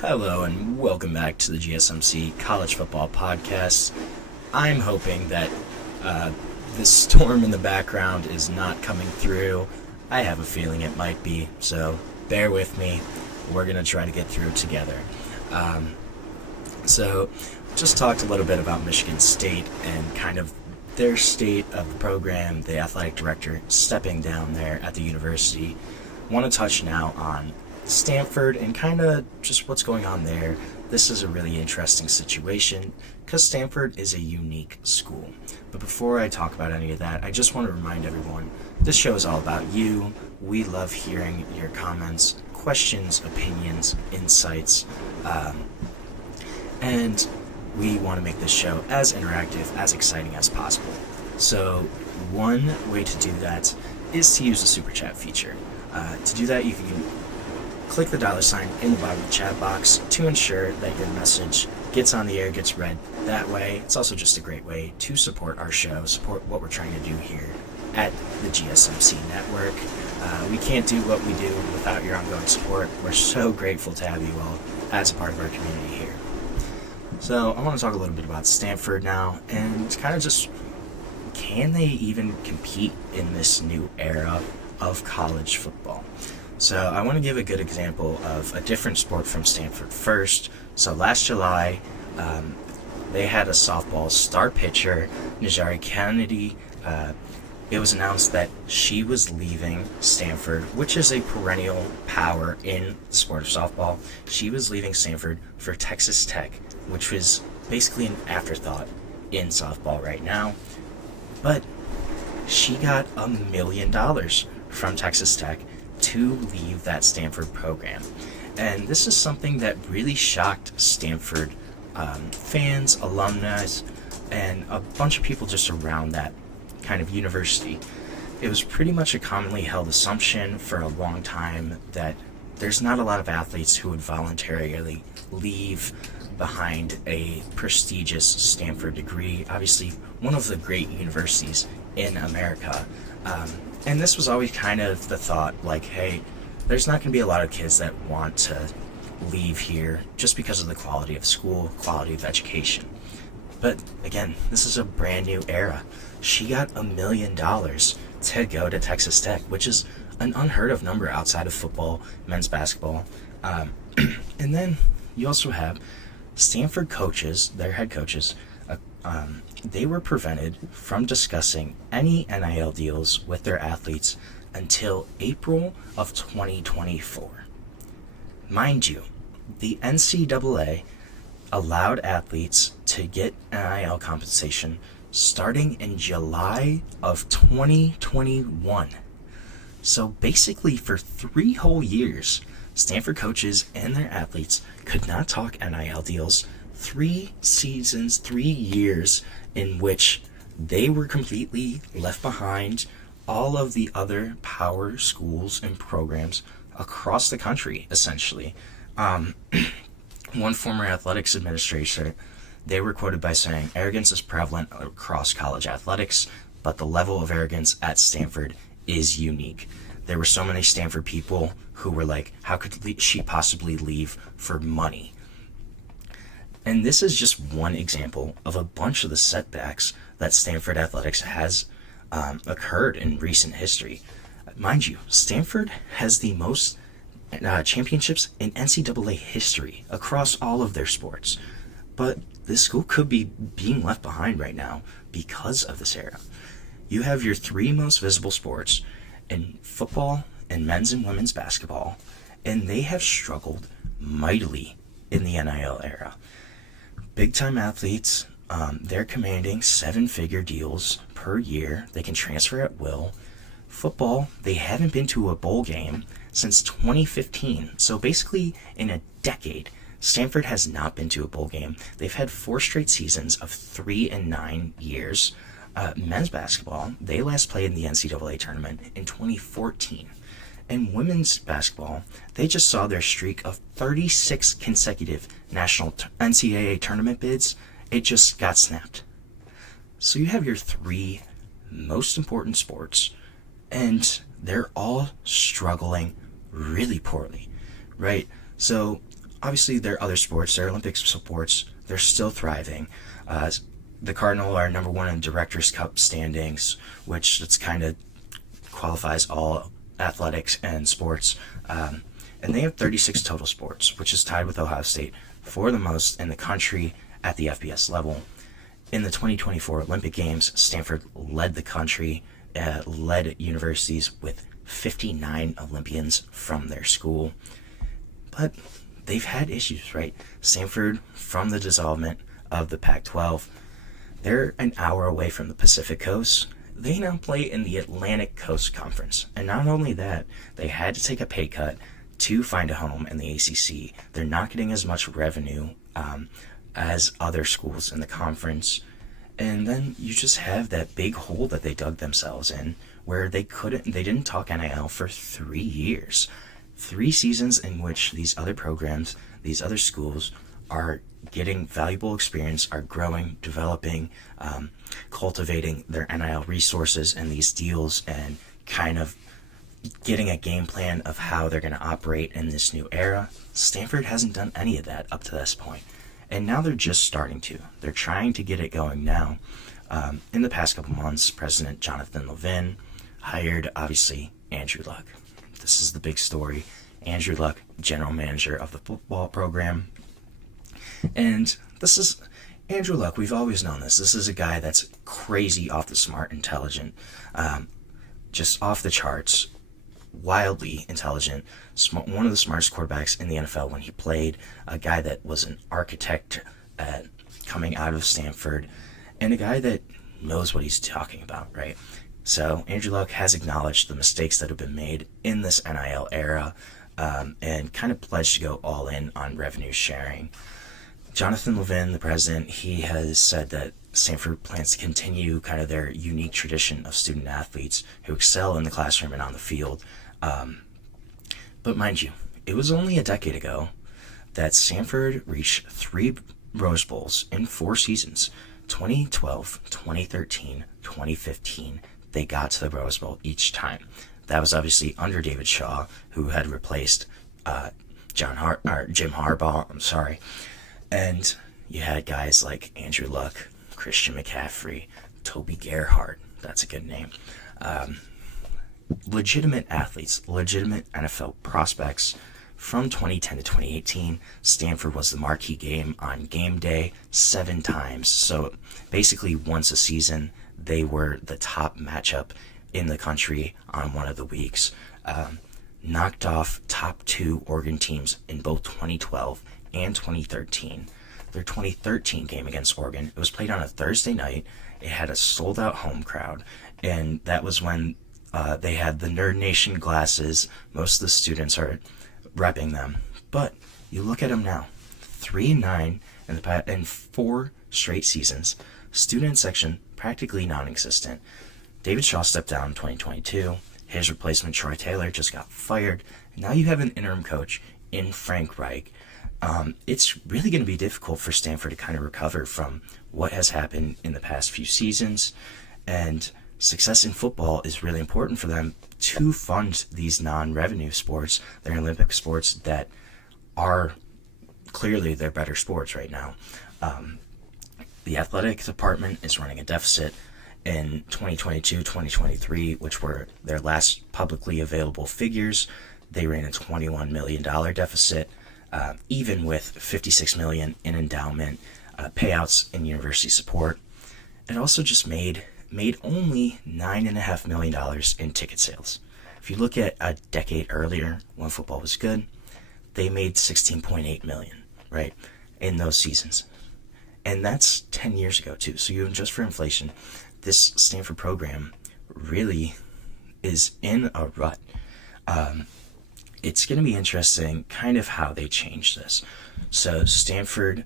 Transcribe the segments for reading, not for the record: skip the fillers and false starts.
Hello and welcome back to the GSMC College Football Podcast. I'm hoping that this storm in the background is not coming through. I have a feeling it might be, so bear with me. We're going to try to get through it together. So just talked a little bit about Michigan State and kind of their state of the program, the athletic director stepping down there at the university. Want to touch now on Stanford and kind of just what's going on there. This is a really interesting situation because Stanford is a unique school. But before I talk about any of that, I just want to remind everyone, this show is all about you. We love hearing your comments, questions, opinions, insights, and we want to make this show as interactive, as exciting as possible. So one way to do that is to use the Super Chat feature. To do that, you can click the $ in the bottom of the chat box to ensure that your message gets on the air, gets read that way. It's also just a great way to support our show, support what we're trying to do here at the GSMC Network. We can't do what we do without your ongoing support. We're so grateful to have you all as a part of our community here. So I want to talk a little bit about Stanford now and kind of just, can they even compete in this new era of college football? So I want to give a good example of a different sport from Stanford first. So last July, they had a softball star pitcher, NiJaree Canady. It was announced that she was leaving Stanford, which is a perennial power in the sport of softball. She was leaving Stanford for Texas Tech, which was basically an afterthought in softball right now. But she got $1 million from Texas Tech to leave that Stanford program. And this is something that really shocked Stanford fans, alumni, and a bunch of people just around that kind of university. It was pretty much a commonly held assumption for a long time that there's not a lot of athletes who would voluntarily leave behind a prestigious Stanford degree, obviously one of the great universities in America. And this was always kind of the thought, like, hey, there's not going to be a lot of kids that want to leave here just because of the quality of school, quality of education. But again, this is a brand new era. She got $1 million to go to Texas Tech, which is an unheard of number outside of football, men's basketball. And then you also have Stanford coaches, their head coaches, they were prevented from discussing any NIL deals with their athletes until April of 2024. Mind you, the NCAA allowed athletes to get NIL compensation starting in July of 2021. So basically for 3 whole years, Stanford coaches and their athletes could not talk NIL deals. 3 seasons, 3 years in which they were completely left behind all of the other power schools and programs across the country, essentially. One former athletics administrator, they were quoted by saying, "Arrogance is prevalent across college athletics, but the level of arrogance at Stanford is unique." There were so many Stanford people who were like, how could she possibly leave for money? And this is just one example of a bunch of the setbacks that Stanford athletics has occurred in recent history. Mind you, Stanford has the most championships in NCAA history across all of their sports. But this school could be being left behind right now because of this era. You have your 3 most visible sports in football and men's and women's basketball, and they have struggled mightily in the NIL era. Big-time athletes, they're commanding 7-figure deals per year. They can transfer at will. Football, they haven't been to a bowl game since 2015. So basically, in a decade, Stanford has not been to a bowl game. They've had 4 straight seasons of 3 and 9 years. Men's basketball, they last played in the NCAA tournament in 2014. And women's basketball, they just saw their streak of 36 consecutive national NCAA tournament bids. It just got snapped. So you have your 3 most important sports, and they're all struggling really poorly, right? So obviously there are other sports, there are Olympic sports, they're still thriving. The Cardinal are number one in Directors' Cup standings, which that's kind of qualifies all athletics and sports. And they have 36 total sports, which is tied with Ohio State for the most in the country at the FBS level. In the 2024 Olympic Games, Stanford led the country, led universities with 59 Olympians from their school. But they've had issues, right? Stanford, from the dissolvement of the Pac-12, they're an hour away from the Pacific Coast. They now play in the Atlantic Coast Conference. And not only that, they had to take a pay cut to find a home in the ACC. They're not getting as much revenue as other schools in the conference. And then you just have that big hole that they dug themselves in, where they didn't talk NIL for 3 years. 3 seasons in which these other programs, these other schools are getting valuable experience, are growing, developing, cultivating their NIL resources and these deals, and kind of getting a game plan of how they're going to operate in this new era. Stanford hasn't done any of that up to this point. And now they're just starting to. They're trying to get it going now. In the past couple months, President Jonathan Levin hired, obviously, Andrew Luck. This is the big story. Andrew Luck, general manager of the football program. And this is Andrew Luck. We've always known this. This is a guy that's crazy off the smart, intelligent, just off the charts, wildly intelligent, one of the smartest quarterbacks in the NFL when he played, a guy that was an architect coming out of Stanford, and a guy that knows what he's talking about, right? So Andrew Luck has acknowledged the mistakes that have been made in this NIL era, and kind of pledged to go all in on revenue sharing. Jonathan Levin, the president, he has said that Stanford plans to continue kind of their unique tradition of student athletes who excel in the classroom and on the field. But mind you, it was only a decade ago that Stanford reached 3 Rose Bowls in 4 seasons. 2012, 2013, 2015, they got to the Rose Bowl each time. That was obviously under David Shaw, who had replaced Jim Harbaugh, And you had guys like Andrew Luck, Christian McCaffrey, Toby Gerhardt, that's a good name. Legitimate athletes, legitimate NFL prospects. From 2010 to 2018, Stanford was the marquee game on game day 7 times. So basically once a season, they were the top matchup in the country on one of the weeks. Knocked off top 2 Oregon teams in both 2012 and 2013. Their 2013 game against Oregon, it was played on a Thursday night. It had a sold-out home crowd, and that was when they had the Nerd Nation glasses. Most of the students are repping them. But you look at them now, 3-9 in 4 straight seasons. Student section practically non-existent. David Shaw stepped down in 2022. His replacement, Troy Taylor, just got fired. And now you have an interim coach in Frank Reich. It's really going to be difficult for Stanford to kind of recover from what has happened in the past few seasons. And success in football is really important for them to fund these non-revenue sports, their Olympic sports that are clearly their better sports right now. The athletic department is running a deficit in 2022-2023, which were their last publicly available figures. They ran a $21 million deficit, even with $56 million in endowment, payouts in university support. It also just made only $9.5 million in ticket sales. If you look at a decade earlier when football was good, they made $16.8 million, right, in those seasons. And that's 10 years ago too. So you adjust for inflation, this Stanford program really is in a rut. It's going to be interesting kind of how they change this. So Stanford,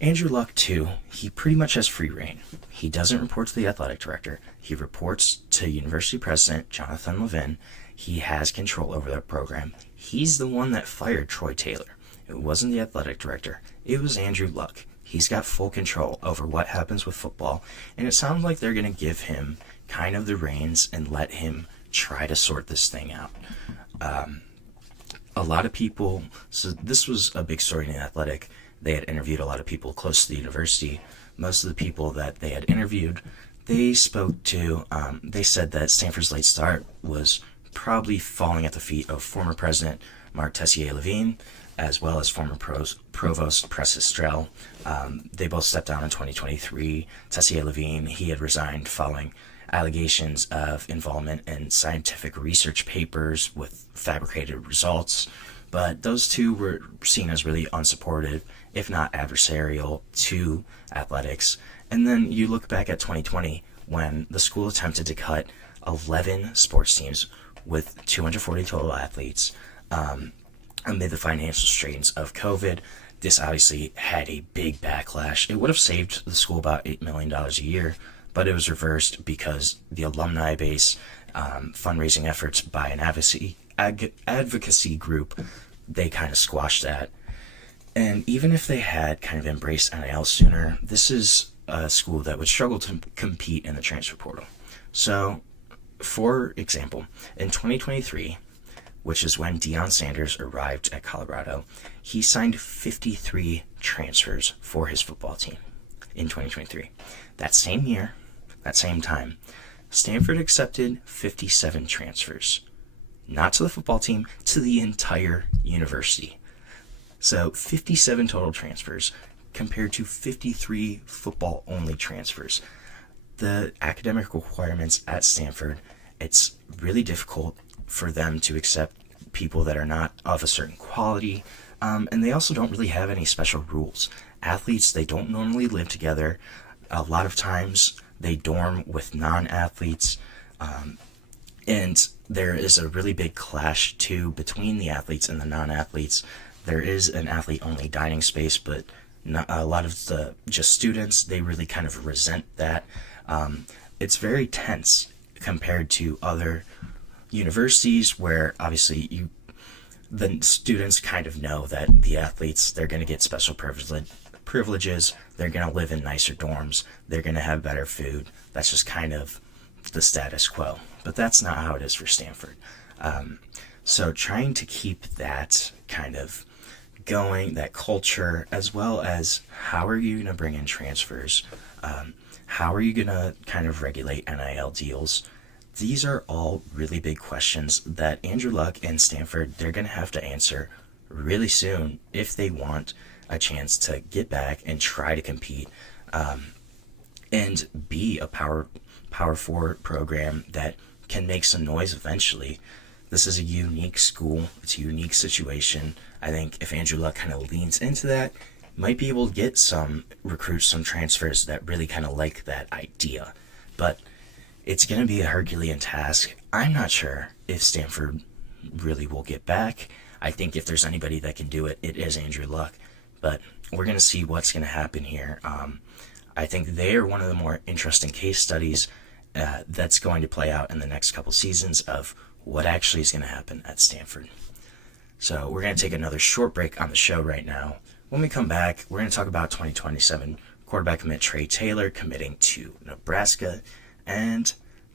Andrew Luck too, he pretty much has free reign. He doesn't report to the athletic director. He reports to university president Jonathan Levin. He has control over that program. He's the one that fired Troy Taylor. It wasn't the athletic director. It was Andrew Luck. He's got full control over what happens with football, and it sounds like they're going to give him kind of the reins and let him try to sort this thing out. a lot of people, so this was a big story in The Athletic. They had interviewed a lot of people close to the university. Most of the people that they had interviewed, they spoke to, they said that Stanford's late start was probably falling at the feet of former President Mark Tessier-Levine, as well as former Provost Preston Strell. They both stepped down in 2023. Tessier-Levine, he had resigned following allegations of involvement in scientific research papers with fabricated results. But those two were seen as really unsupportive, if not adversarial, to athletics. And then you look back at 2020, when the school attempted to cut 11 sports teams with 240 total athletes amid the financial strains of COVID. This obviously had a big backlash. It would have saved the school about $8 million a year, but it was reversed because the alumni base, fundraising efforts by an advocacy group, they kind of squashed that. And even if they had kind of embraced NIL sooner, this is a school that would struggle to compete in the transfer portal. So, for example, in 2023, which is when Deion Sanders arrived at Colorado, he signed 53 transfers for his football team in 2023. That same year, that same time, Stanford accepted 57 transfers, not to the football team, to the entire university. So 57 total transfers compared to 53 football-only transfers. The academic requirements at Stanford, it's really difficult for them to accept people that are not of a certain quality, and they also don't really have any special rules. Athletes, they don't normally live together. A lot of times they dorm with non-athletes, and there is a really big clash too between the athletes and the non-athletes. There is an athlete-only dining space, but not, a lot of the just students, they really kind of resent that. It's very tense compared to other universities where obviously the students kind of know that the athletes, they're going to get special privileges, they're going to live in nicer dorms, they're going to have better food. That's just kind of the status quo. But that's not how it is for Stanford. So trying to keep that kind of going, that culture, as well as how are you going to bring in transfers? How are you going to kind of regulate NIL deals? These are all really big questions that Andrew Luck and Stanford, they're going to have to answer really soon if they want a chance to get back and try to compete and be a power forward program that can make some noise eventually. This is a unique school. It's a unique situation. I think if Andrew Luck kind of leans into that, might be able to get some recruits, some transfers that really kind of like that idea. But it's going to be a Herculean task. I'm not sure if Stanford really will get back. I think if there's anybody that can do it, it is Andrew Luck. But we're going to see what's going to happen here. I think they are one of the more interesting case studies that's going to play out in the next couple seasons of what actually is going to happen at Stanford. So we're going to take another short break on the show right now. When we come back, we're going to talk about 2027 quarterback commit Trey Taylor committing to Nebraska. And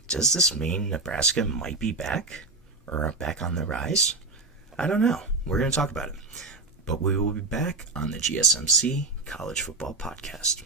does this mean Nebraska might be back or back on the rise? I don't know. We're going to talk about it. But we will be back on the GSMC College Football Podcast.